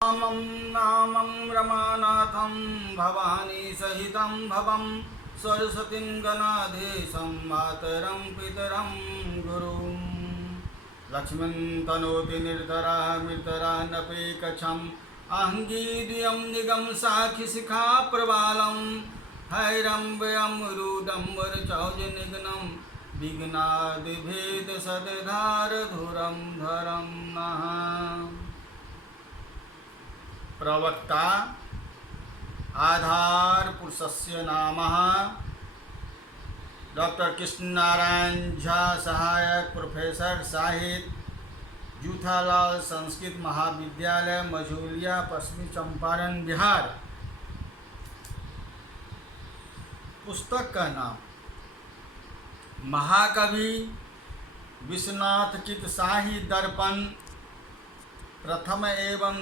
रामं नामं रमानाथं भवानी सहितं भवं सरस्वतीं गणाधीशं मातरं पितरं गुरुं लक्ष्मीं तनोति निर्धरा मृतरा नपेकछम् आहंगीर्यं निगम साखि शिखा प्रबालं हैरम्बयं रूदं वरचौजनिघ्नं विघ्नादिभेद सदधारधुरं धरं नः। प्रवक्ता आधार पुरुषस्य नामः डॉक्टर कृष्ण नारायण झा, सहायक प्रोफेसर साहित्य, जूथालाल संस्कृत महाविद्यालय, मझौलिया, पश्चिमी चंपारण, बिहार। पुस्तक का नाम महाकवि विश्वनाथ चित्त शाही दर्पण प्रथम एवं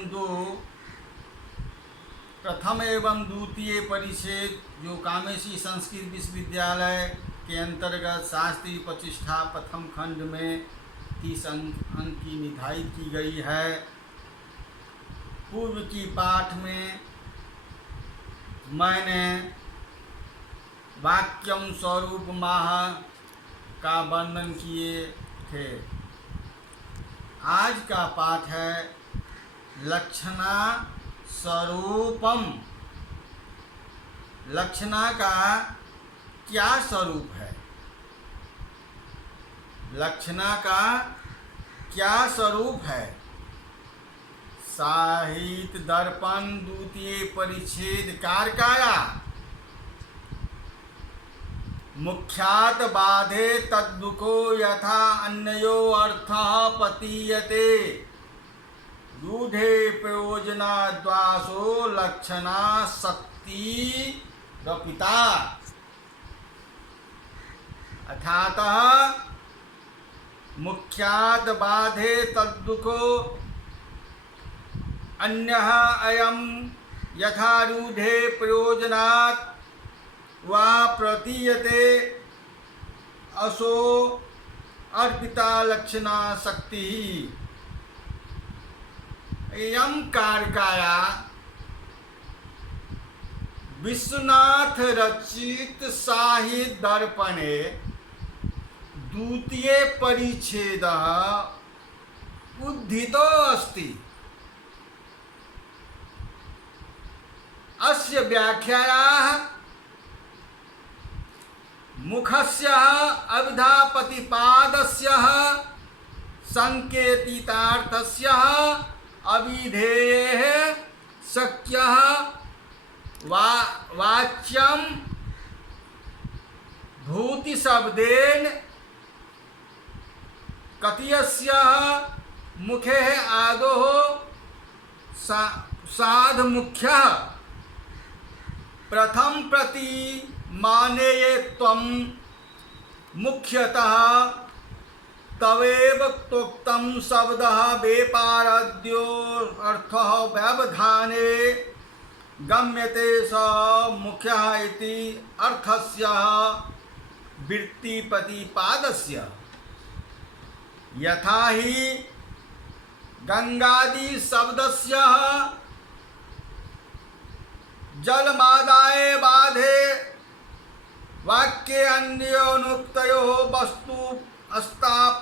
द्वितीय परिच्छेद, जो कामेशी संस्कृत विश्वविद्यालय के अंतर्गत शास्त्रीय प्रतिष्ठा प्रथम खंड में 30 अंक की निर्धारित की गई है। पूर्व की पाठ में मैंने वाक्यम स्वरूप माह का वर्णन किए थे। आज का पाठ है लक्षणा स्वरूपम। लक्षणा का क्या स्वरूप है? लक्षणा का क्या स्वरूप है? साहित्य दर्पण द्वितीय परिच्छेद कारकाया मुख्यात बाधे तद्दुको यथा अन्यो अर्थः पतीयते रूढ़े प्रयोजना द्वासो लक्षणा शक्ति रपिता। अर्थातः मुख्यात बाधे तद्दुको अन्यः अयम यथारूढ़े प्रयोजनात् वा प्रतीयते असो अर्पिता लक्षणा शक्ति। यम कारकाया विश्वनाथ रचित साहित्य दर्पणे द्वितीय परिच्छेदः उद्धितो अस्ति। अस्य व्याख्यायाः मुखस्य अविधापतिपादस्य संकेतितार्थस्य अविधेयः शक्यः वाच्यं भूति शब्देन कथयस्य मुखे आदो साध मुख्यः प्रथम प्रति मानेये त्वं मुख्यतः तवेव तोक्तं शब्दः व्यापाराद्यो अर्थः व्यवधाने गम्यते स मुख्यः इति अर्थस्य वृत्तिप्रतिपादस्य। यथा हि गंगादि शब्दस्य जलमादाय बाधे वाक्ये अन्योनुक्तयो वस्तु अस्ताप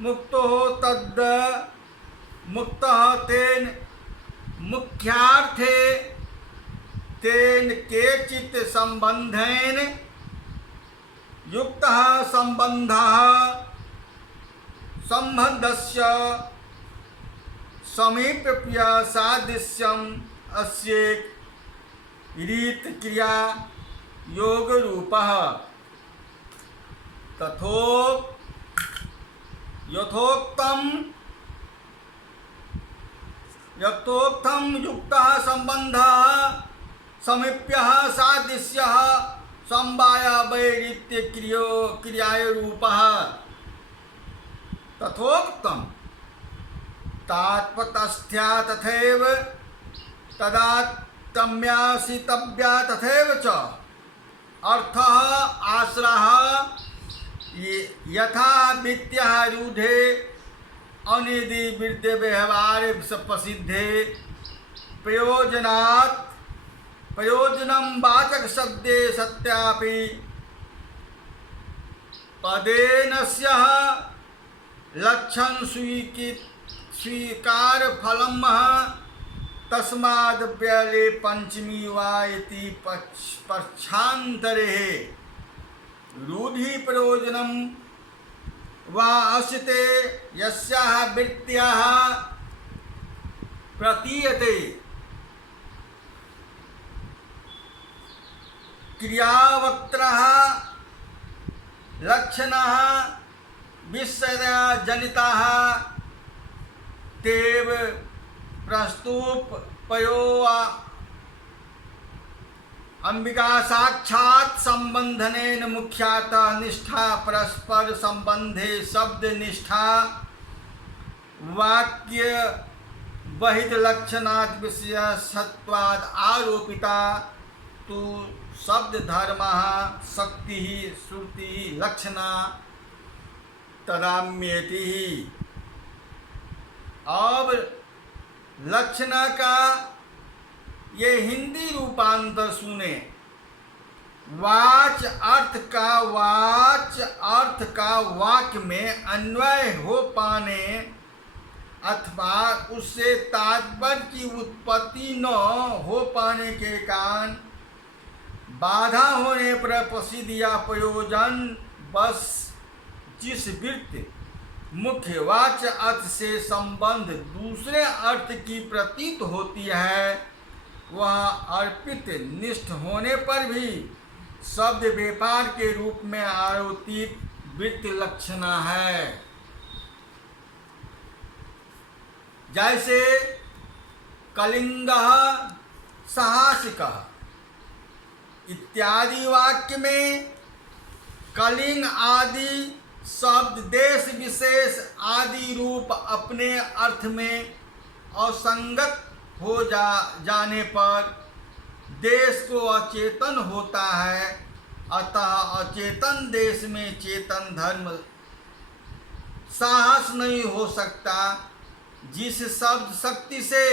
मुक्तो तद् मुक्तः तेन मुख्यार्थे तेन केचित् संबंधेन युक्तः संबंधस्य समीप्य सादृश्यम् अस्य रीत क्रिया योग रूपः यथोक्तम युक्तः संबंधः समीप्यः सादृश्यः समवायवैरित्य क्रियाय रूपः तथोक्तम तात्पतस्थ्या तथैव तदात्म्यासितव्या तथैव च अर्थः आश्रयः यथा विद्यारूढ़े अनिधि विद्य व्यवहार प्रसिद्धे प्रयोजनम वाचक शब्दे सत्यापि पदेन स्यः लक्षण स्वीकार फलम तस्माद् व्यले पंचमी वा इति पक्षांतरे रूढ़ि प्रयोजनम वा अस्ते यस्याः वृत्त्याः प्रतीयते क्रियावक्त्रः लक्षणाः विषयजनिताः तेव प्रस्तुतपयो अंबिका साक्षात् संबंधनेन मुख्यतः निष्ठा परस्पर संबंधे शब्द निष्ठा वाक्य वहित लक्षणात् विषय सत्वाद आरोपिता तो शब्द धर्म शक्ति श्रुति लक्षणा तदाम्येति। अब लक्षणा का ये हिंदी रूपांतर सुने। वाच अर्थ का वाक्य में अन्वय हो पाने अथवा उससे तात्पर्य की उत्पत्ति न हो पाने के कारण बाधा होने पर प्रसिद्ध या प्रयोजन बस जिस वृत्ति मुख्य वाच्य अर्थ से संबंध दूसरे अर्थ की प्रतीत होती है वह अर्पित निष्ठ होने पर भी शब्द व्यापार के रूप में आरोपित वृत्ति लक्षणा है। जैसे कलिंगः साहसिकः इत्यादि वाक्य में कलिंग आदि शब्द देश विशेष आदि रूप अपने अर्थ में असंगत हो जाने पर देश को अचेतन होता है, अतः अचेतन देश में चेतन धर्म साहस नहीं हो सकता। जिस शब्द शक्ति से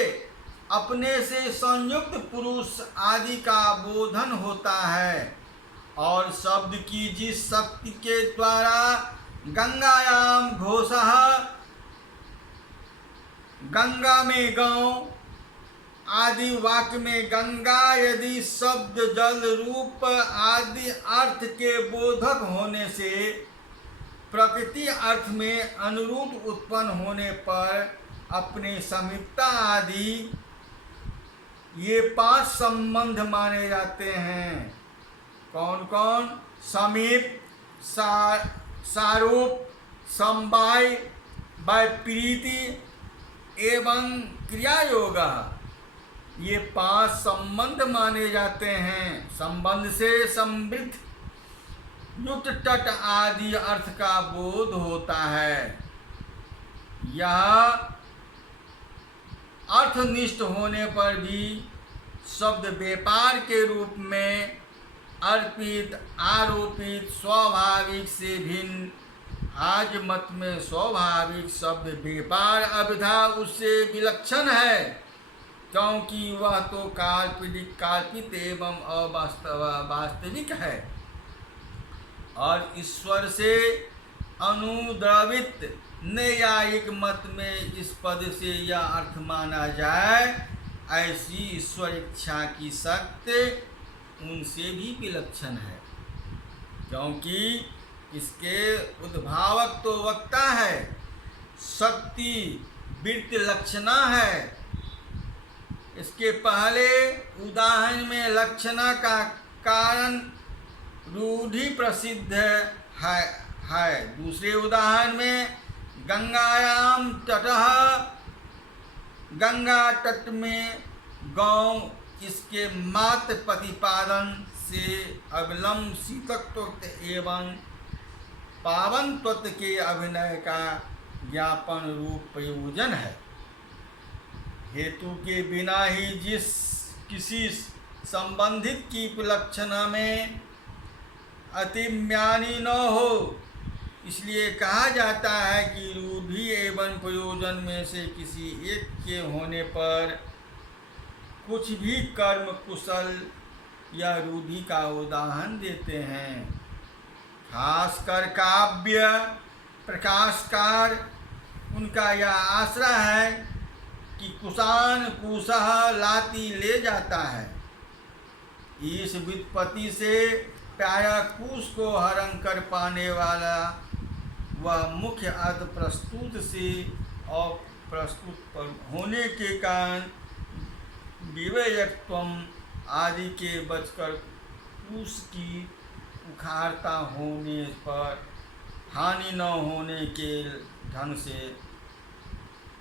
अपने से संयुक्त पुरुष आदि का बोधन होता है और शब्द की जिस शक्ति के द्वारा गंगायाम घोषः गंगा में गांव आदि वाक्य में गंगा यदि शब्द जल रूप आदि अर्थ के बोधक होने से प्रकृति अर्थ में अनुरूप उत्पन्न होने पर अपने समीपता आदि ये 5 संबंध माने जाते हैं। कौन कौन? समीप, सारूप, समवाय, प्रीति एवं क्रिया योग, ये 5 संबंध माने जाते हैं। संबंध से समृद्ध युक्त तट आदि अर्थ का बोध होता है। यह अर्थनिष्ठ होने पर भी शब्द व्यापार के रूप में अर्पित आरोपित स्वाभाविक से भिन्न। आज मत में स्वाभाविक शब्द व्यापार अभिधा उससे विलक्षण है, क्योंकि वह तो काल्पित एवं वास्तविक है और ईश्वर से अनुद्रवित नैयायिक मत में इस पद से यह अर्थ माना जाए, ऐसी ईश्वर इच्छा की शक्ति उनसे भी विलक्षण है, क्योंकि इसके उद्भावक तो वक्ता है, शक्ति वृत्ति लक्षणा है। इसके पहले उदाहरण में लक्षणा का कारण रूढ़ि प्रसिद्ध है। दूसरे उदाहरण में गंगायाम तटः गंगा तट में गांव, इसके मात्र प्रतिपादन से अविलंब शीतत्व एवं पावन तत्व के अभिनय का ज्ञापन रूप प्रयोजन है। हेतु के बिना ही जिस किसी संबंधित की विलक्षणा में अतिम्यानी न हो, इसलिए कहा जाता है कि रूढ़ि एवं प्रयोजन में से किसी एक के होने पर कुछ भी कर्म कुशल या रूढ़ि का उदाहरण देते हैं। खासकर काव्य प्रकाशकार उनका यह आश्रय है कि कुशान कुशः लाती ले जाता है। इस व्युत्पत्ति से प्रायः कुश को हरण कर पाने वाला वह मुख्य अर्थ प्रस्तुत से अप्रस्तुत पर होने के कारण विवेयत्वम आदि के बचकर कुश की उखाड़ता होने पर हानि न होने के ढंग से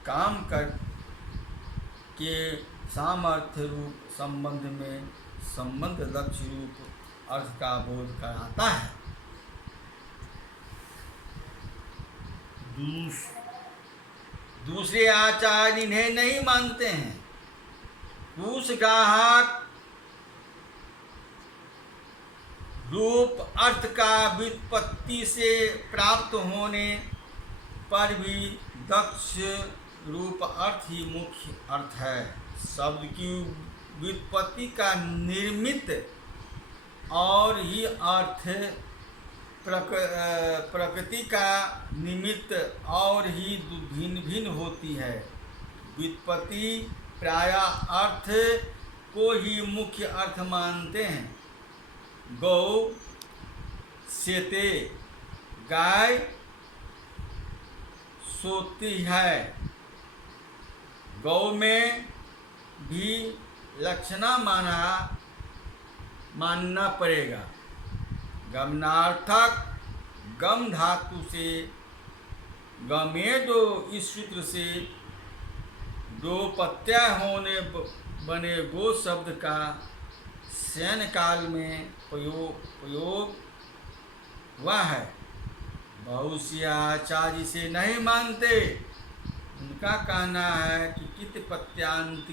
काम कर के सामर्थ्य रूप संबंध में संबंध लक्ष्य रूप अर्थ का बोध कराता है। दूसरे आचार्य इन्हें नहीं मानते हैं। कुश ग्राहक रूप अर्थ का व्युत्पत्ति से प्राप्त होने पर भी दक्ष रूप अर्थ ही मुख्य अर्थ है। शब्द की व्युत्पत्ति का निर्मित और ही अर्थ प्रकृति का निमित्त और ही भिन्न भिन्न होती है। व्युत्पत्ति प्रायः अर्थ को ही मुख्य अर्थ मानते हैं। गौ सेते गाय सोती है। गौ में भी लक्षणा मानना पड़ेगा। गमनार्थक गम धातु से गमेदो इस सूत्र से दो प्रत्यय होने बने गो शब्द का शयन काल में प्रयोग हुआ है। बहुत से आचार्य से नहीं मानते। उनका कहना है कि कित प्रत्यांत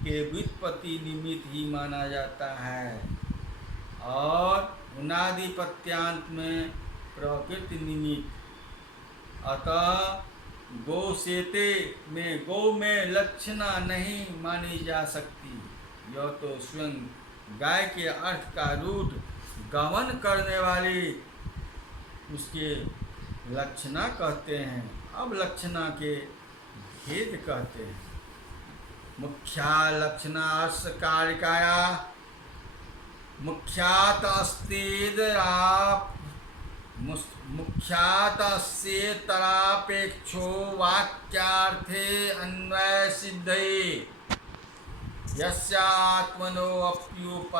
के व्युत्पत्ति निमित्त ही माना जाता है और उनादि प्रत्यांत में प्रकृति निमित्त। अतः गो सेते में गौ में लक्षणा नहीं मानी जा सकती। यह तो स्वयं गाय के अर्थ का रूढ़ गमन करने वाली उसके लक्षणा कहते हैं। अब लक्षणा के भेद कहते हैं। मुख्या लक्षणा कारिकाया मुख्यात अस्तेदरा मुख्यात अस्येतरापेक्षो वाक्यार्थे अन्वय सिद्धये यस्यात्मनो अप्युपादानादेवो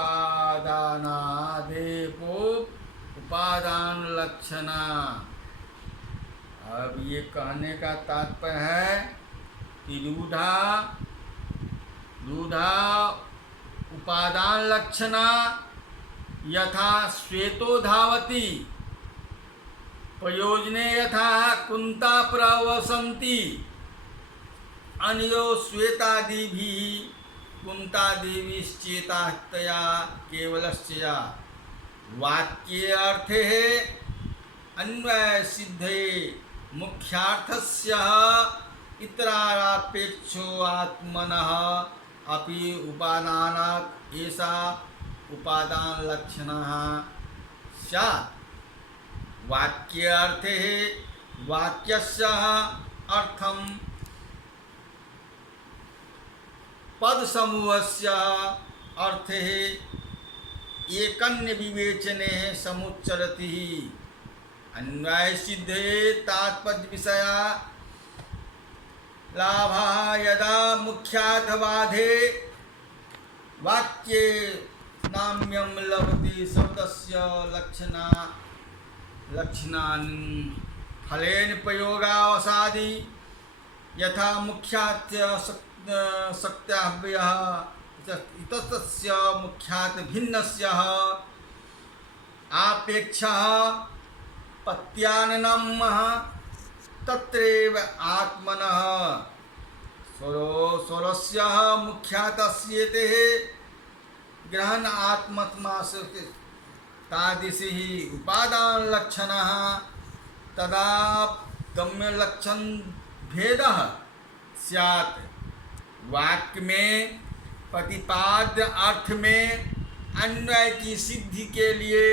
उपादान लक्षणा। अब ये कहने का तात्पर्य है कि रूढ़ा उपादान लक्षणा यथा श्वेतो धावती प्रयोजने यथा कुंता प्रवसन्ति अन्यो श्वेतादिभिः कुंतादेवीश्चेतास्तया केवलस्या वाक्ये अर्थे अन्वय सिद्धे मुख्यार्थस्य इतरापेक्षो आत्मनः अपि उपादानात् ऐसा उपादान लक्षणः स्यात्। वाक्ये अर्थे वाक्यस्य अर्थम पद समूहस्य अर्थे एकन्य विवेचने समुच्चरति। अन्वय सिद्धे तात्पर्य विषया लाभः यदा मुख्यार्थवादे वाक्ये नाम्यं लभते शब्दस्य लक्षणानि फलेन प्रयोगावसादि यथा मुख्यात् शक्त्याव्ययः इतस्तस्य मुख्यात् भिन्नस्य आपेक्षः पत्याननम् तत्रैव आत्मनः स्वरस्य मुख्यातस्येते ग्रहण आत्मत्मास्य तादृशी उपादान लक्षणः गम्य लक्षण भेदः स्यात्। वाक्य में प्रतिपाद्य अर्थ में अन्वय की सिद्धि के लिए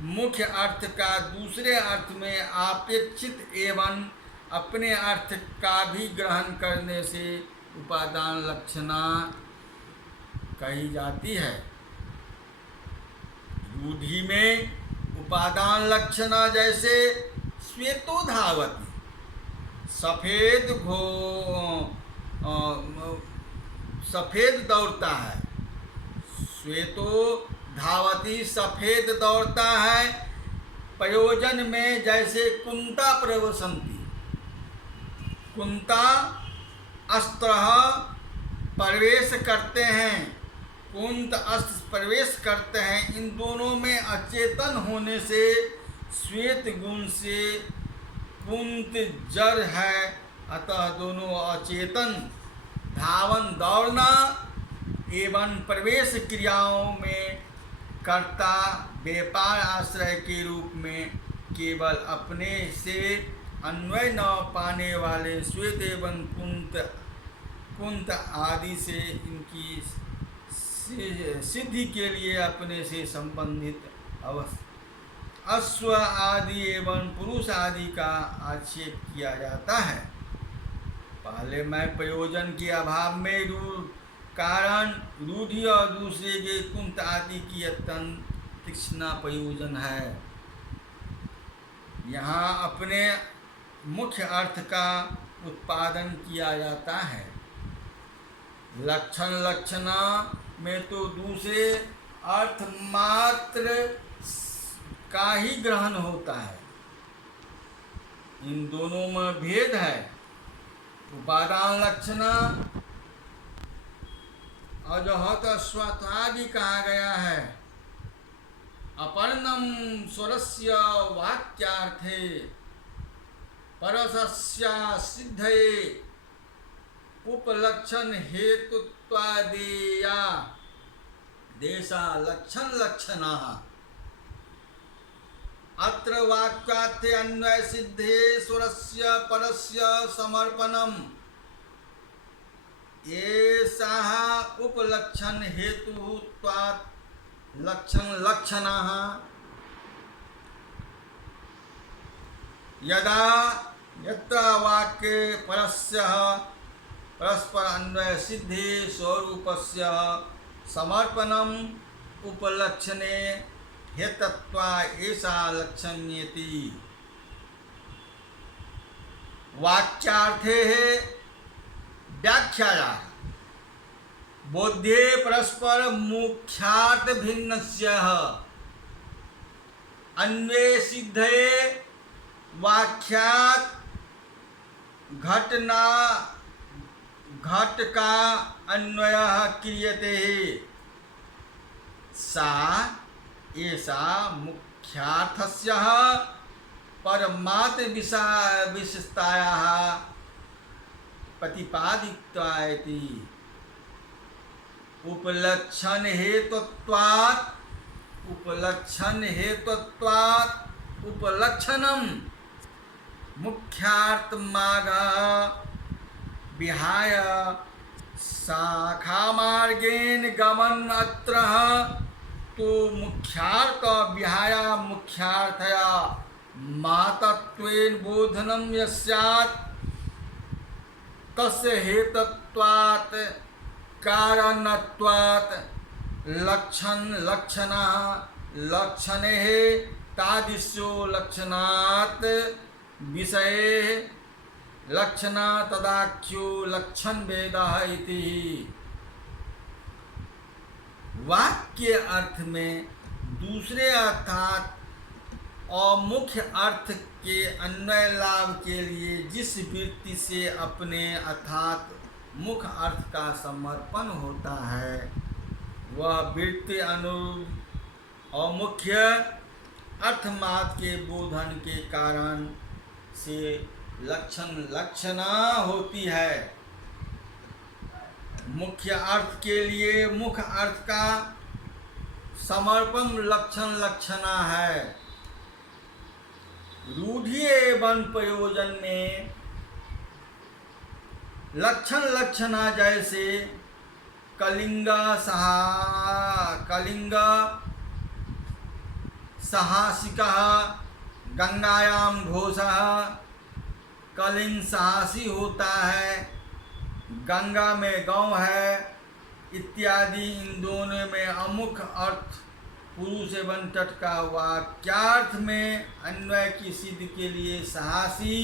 मुख्य अर्थ का दूसरे अर्थ में अपेक्षित एवं अपने अर्थ का भी ग्रहण करने से उपादान लक्षणा कही जाती है। रूढ़ि में उपादान लक्षणा जैसे श्वेतो धावति, सफेद दौड़ता है। श्वेतो धावति सफेद दौड़ता है। प्रयोजन में जैसे कुंता प्रवसंती, कुंता अस्त्र प्रवेश करते हैं, कुंत अस्त्र प्रवेश करते हैं। इन दोनों में अचेतन होने से श्वेत गुण से कुंत जड़ है, अतः दोनों अचेतन। धावन दौड़ना एवं प्रवेश क्रियाओं में कर्ता व्यापार आश्रय के रूप में केवल अपने से अन्वय न पाने वाले श्वेत एवं कुंत आदि से इनकी सिद्धि के लिए अपने से संबंधित अश्व आदि एवं पुरुष आदि का आक्षेप किया जाता है। पहले मैं प्रयोजन के अभाव में कारण रूढ़ि और दूसरे के कुंत आदि की अत्यंत तीक्ष्ण प्रयोजन है। यहाँ अपने मुख्य अर्थ का उत्पादन किया जाता है। लक्षण लक्षणा में तो दूसरे अर्थ मात्र का ही ग्रहण होता है। इन दोनों में भेद है। उपादान लक्षणा अजहत स्वतादि कहा गया है। अपर्णम स्वरस्य वाक्यार्थे परसस्य सिद्धये उपलक्षण हेतुत्वादेया देशा लक्षण लक्षणा। अत्र वाक्यार्थे अन्वय सिद्धे स्वरस्य परस्य समर्पणम एषः उपलक्षण हेतुत्वात् लक्षण लक्षणः। यदा यत्र वाक्ये परस्य परस्पर अन्वय सिद्धि स्वरूपस्य समर्पणम उपलक्षणे हेतत्वा ऐसा लक्षण्येति। वाक्यार्थे व्याख्याया बोध्ये परस्पर मुख्यार्थ भिन्नस्य अन्वय सिद्धये वाक्यात् घटना घट का अन्वय क्रियते सा ऐसा मुख्यार्थस्य परमात्म विशेषतायाः प्रतिपादित्वा इति। उपलक्षण हेतुत्वात् उपलक्षणम मुख्यार्थमागः विहाय शाखा मार्गेण गमन अत्र तो मुख्यार्थ विहाय मुख्यार्थया मातत्वेन बोधनम यस्यात् तस्य हेतत्वात् कारणत्वात् लक्षण लक्षणः लक्षणेः तादृशो लक्षणात् विषये लक्षणा तदाख्यो लक्षण भेदः इति। वाक्य अर्थ में दूसरे अर्थात और मुख्य अर्थ के अन्वय लाभ के लिए जिस वृत्ति से अपने अर्थात मुख्य अर्थ का समर्पण होता है वह वृत्ति अनुरूप और मुख्य अर्थमाद के बोधन के कारण से लक्षण लक्षणा होती है। मुख्य अर्थ के लिए मुख्य अर्थ का समर्पण लक्षण लक्षणा है। रूढ़ि एवं प्रयोजन में लक्षण लक्षणा जैसे कलिंग साहसिकः गंगायाम घोषः। कलिंग साहसी होता है, गंगा में गांव है इत्यादि। इन दोनों में अमुख अर्थ पुरुष एवं तट का वाक्यार्थ में अन्वय की सिद्धि के लिए साहसी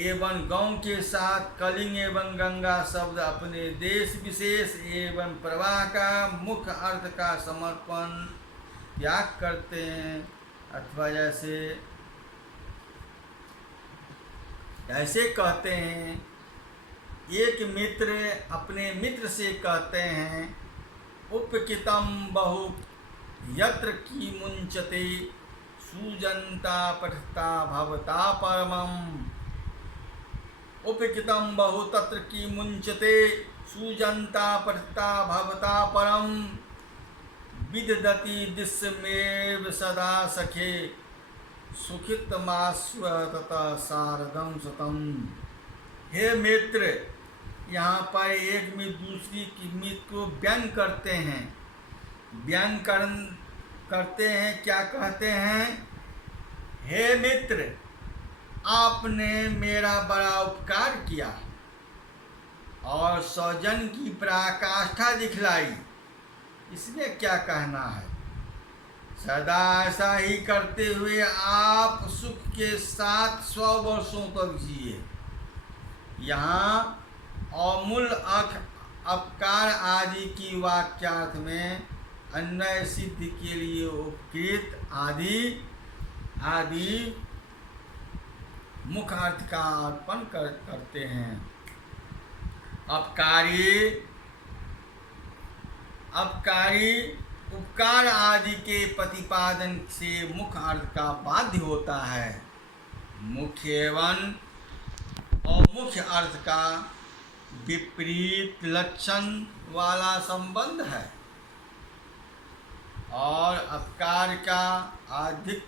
एवं गांव के साथ कलिंग एवं गंगा शब्द अपने देश विशेष एवं प्रवाह का मुख्य अर्थ का समर्पण त्याग करते हैं। अथवा ऐसे कहते हैं, एक मित्र अपने मित्र से कहते हैं, उपकितम बहु यत्र की मुंचते सुजनता पठता भवता परमम्। उपकितम बहु तत्र की मुंचते सुजनता पठता भवता परम। विदधति दिस्मेव सदा सखे सुखितमास्व तथा शारदम सतम। हे मित्र, यहाँ पर एक मित्र दूसरी की मित्र को व्यंग करते हैं। व्यंग करते हैं, क्या कहते हैं? हे मित्र, आपने मेरा बड़ा उपकार किया और सौजन की पराकाष्ठा दिखलाई, इसमें क्या कहना है? सदा ऐसा ही करते हुए आप सुख के साथ 100 वर्षों तक जिए। यहाँ अमूल अपकार आदि की वाक्यार्थ में अन्वय सिद्धि के लिए उपकृत आदि मुख्य अर्थ का अर्पण करते हैं। अपकारी उपकार आदि के प्रतिपादन से मुख्य अर्थ का बाध्य होता है। मुख्य एवं अमुख्य अर्थ का विपरीत लक्षण वाला संबंध है और अपकार का अधिक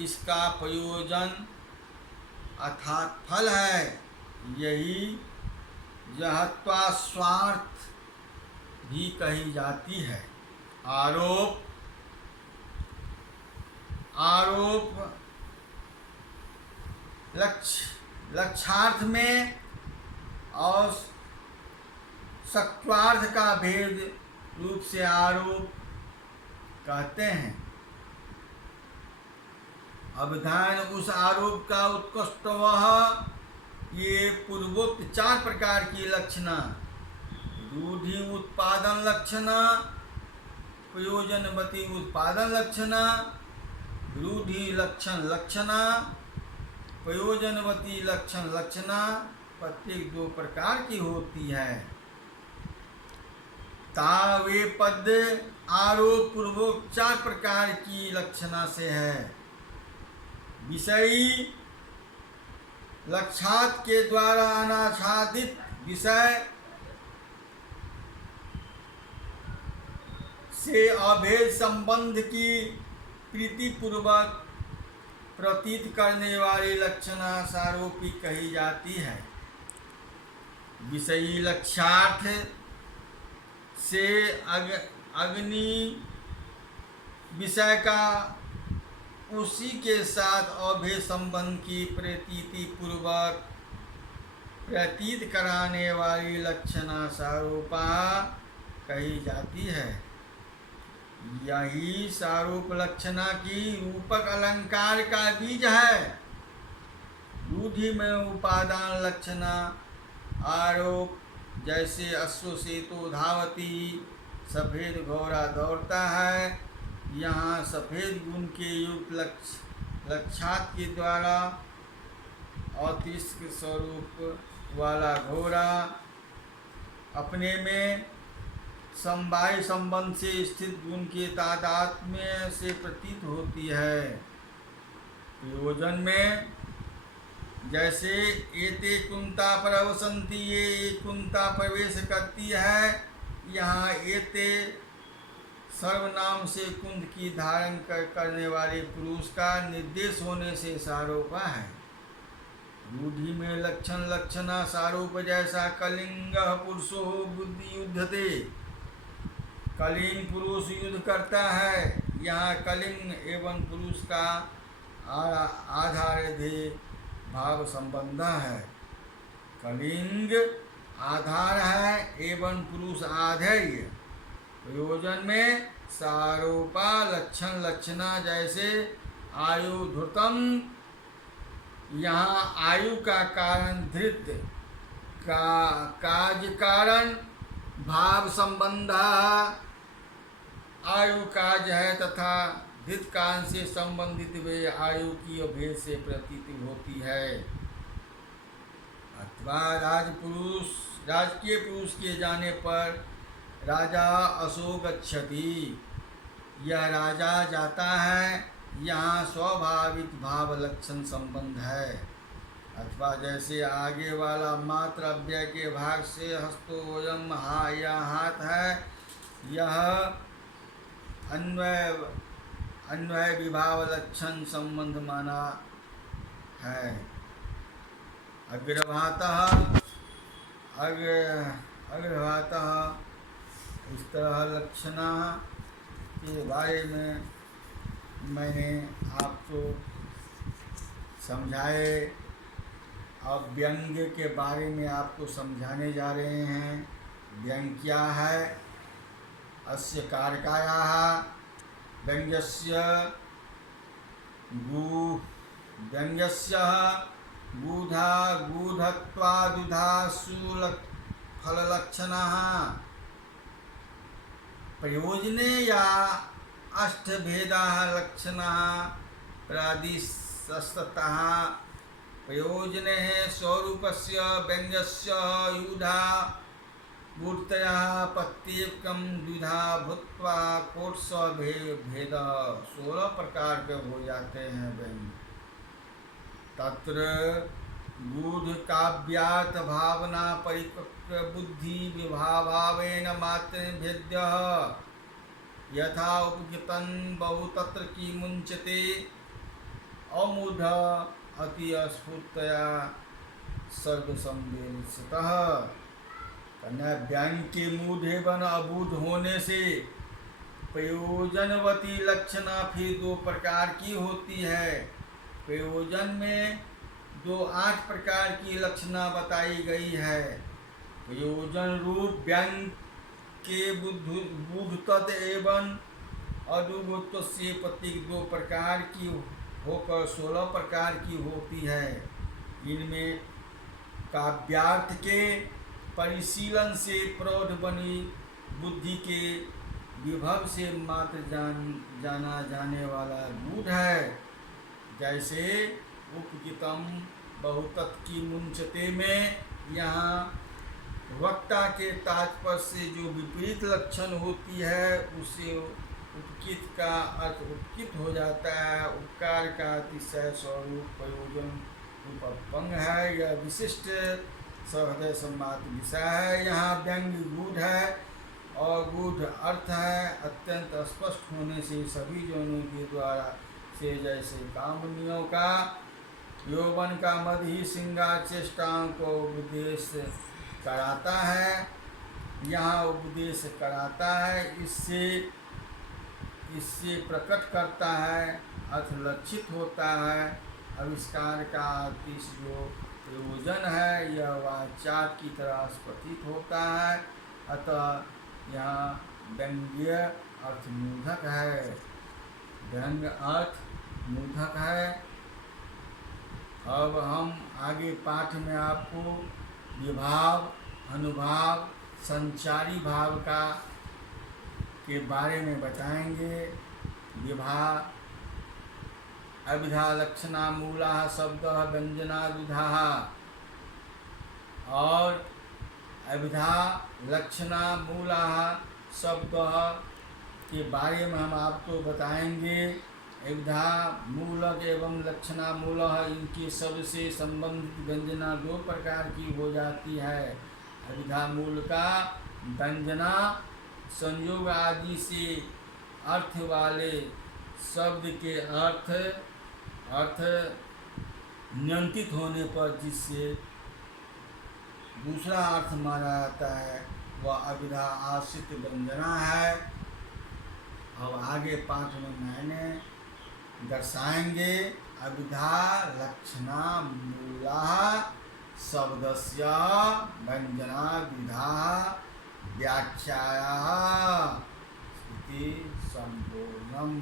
इसका प्रयोजन अर्थात फल है। यही जहत्वा स्वार्थ भी कही जाती है। आरोप लक्ष्यार्थ में और सत्वार्थ का भेद रूप से आरोप कहते हैं। अवधान उस आरोप का उत्कृष्ट ये पूर्वोक्त 4 प्रकार की लक्षणा रूढ़ि उत्पादन लक्षणा, प्रयोजनवती उत्पादन लक्षणा, रूढ़ि लक्षण लक्षणा, प्रयोजनवती लक्षण लक्षणा प्रत्येक 2 प्रकार की होती है। तावे पद आरोप पूर्वोक्त 4 प्रकार की लक्षणा से है। विषयी लक्षात के द्वारा अनाच्छादित विषय से अभेद संबंध की प्रीतिपूर्वक प्रतीत करने वाली लक्षणा सारोपी कही जाती है। विषयी लक्ष्यार्थ से अग्नि विषय का उसी के साथ अभेद संबंध की प्रतीति पूर्वक प्रतीत कराने वाली लक्षणा सारोपा कही जाती है। यही सारूप लक्षणा की रूपक अलंकार का बीज है। रूढ़ि में उपादान लक्षणा आरोप जैसे अश्व से तो धावती, सफेद घोड़ा दौड़ता है। यहाँ सफेद गुण के युक्त लक्षात के द्वारा अतिष्क स्वरूप वाला घोड़ा अपने में समवाय संबंध से स्थित गुण के तादात्म्य से प्रतीत होती है। प्रयोजन में जैसे एते कुंता प्रवसंती, ये कुंता प्रवेश करती है। यहाँ एते सर्वनाम से कुंद की धारण करने वाले पुरुष का निर्देश होने से सारोपा है। रूढ़ि में लक्षण लक्षणा सारोप जैसा कलिंग पुरुषो बुद्धि युद्धते, कलिंग पुरुष युद्ध करता है। यहाँ कलिंग एवं पुरुष का आधारधेय भाव संबंध है। कलिंग आधार है एवं पुरुष आधेय। प्रयोजन में सारोपा लक्षण लक्षणा जैसे आयु धृतम, यहाँ आयु का कारण धृत का कार्य कारण भाव संबंध, आयु काज है तथा धृत कान से संबंधित वे आयु की भेद से प्रतीति होती है। अथवा राजकीय पुरुष के जाने पर राजा असो गच्छति, यह राजा जाता है, यहाँ स्वाभाविक भाव लक्षण संबंध है। अथवा जैसे आगे वाला मात्र अव्यय के भाग से हस्तोयम यह हाथ है, यह अन्वय विभाव लक्षण संबंध माना है। अग्रभातः इस तरह लक्षणा के बारे में मैंने आपको समझाए। अब व्यंग्य के बारे में आपको समझाने जा रहे हैं। व्यंग्य क्या है? अस्य कारकायाः व्यंग्यस्य गूढ़ा गूढ़त्वादुधासु फललक्षणाः प्रयोजने या अष्टभेदाः लक्षणाः प्रादिशस्ततः प्रयोजने स्वरूपस्य व्यंग्यस्य यूढ़ा मूर्तयः प्रत्येकं द्विधा भूत्वा कोट्स भेद 16 प्रकार के हो जाते हैं व्यंग्य। तत्र गूढ़ काव्यार्थ भावना परिपक्व बुद्धि विभावेन मात्र भेद्य यथा उपकृतं बहु तत्र की मुंचते अमूढ़ अति अस्फुटतया सर्वसंवेदितः। कन्या व्यंग्य के मूढ़ एवं अबूढ़ होने से प्रयोजनवती लक्षणा फिर 2 प्रकार की होती है। प्रयोजन में 8 प्रकार की लक्षणा बताई गई है। प्रयोजन रूप व्यंग्य के बूढ़तत्व एवं अदूढ़त्व से प्रत्येक 2 प्रकार की होकर 16 प्रकार की होती है। इनमें काव्यार्थ के परिशीलन से प्रौढ़ बनी बुद्धि के विभव से मात्र जाना जाने वाला गूढ़ है। जैसे उपकृतम बहुतत्व की मुंचते में यहाँ वक्ता के तात्पर्य से जो विपरीत लक्षण होती है उसे उपकृत का अर्थ उपकृत हो जाता है। उपकार का अतिशय स्वरूप प्रयोजन उपपंग है, यह विशिष्ट सहृदय सम्मात विषय है। यहाँ व्यंग्य गूढ़ है और गूढ़ अर्थ है। अत्यंत स्पष्ट होने से सभी जनों के द्वारा से जैसे कामनियों का यौवन का मद ही श्रृंगार चेष्टाओं को उपदेश कराता है, यहाँ उपदेश कराता है। इससे प्रकट करता है, अर्थ लक्षित होता है। आविष्कार का अतिश जो प्रयोजन है यह वाचार की तरह प्रतीत होता है। अतः यहाँ व्यंग्य अर्थ मूढ़क है, व्यंग्य अर्थ मूढ़क है। अब हम आगे पाठ में आपको विभाव, अनुभाव, संचारी भाव के बारे में बताएंगे। विभाव अभिधा लक्षणा मूला शब्द व्यंजनादुधा और अभिधा लक्षणा मूला शब्द के बारे में हम आपको बताएंगे। अभिधा मूलक एवं लक्षणा मूल इनके सबसे संबंधित व्यंजना 2 प्रकार की हो जाती है। अभिधा मूल का व्यंजना संयोग आदि से अर्थ वाले शब्द के अर्थ नियंत्रित होने पर जिससे दूसरा अर्थ माना जाता है वह अविधा आश्रित व्यंजना है। अब आगे पाठ में मैंने दर्शाएंगे अविधा लक्षणा मूला शब्दस्य व्यंजना विधा व्याख्याया इति संपूर्णम्।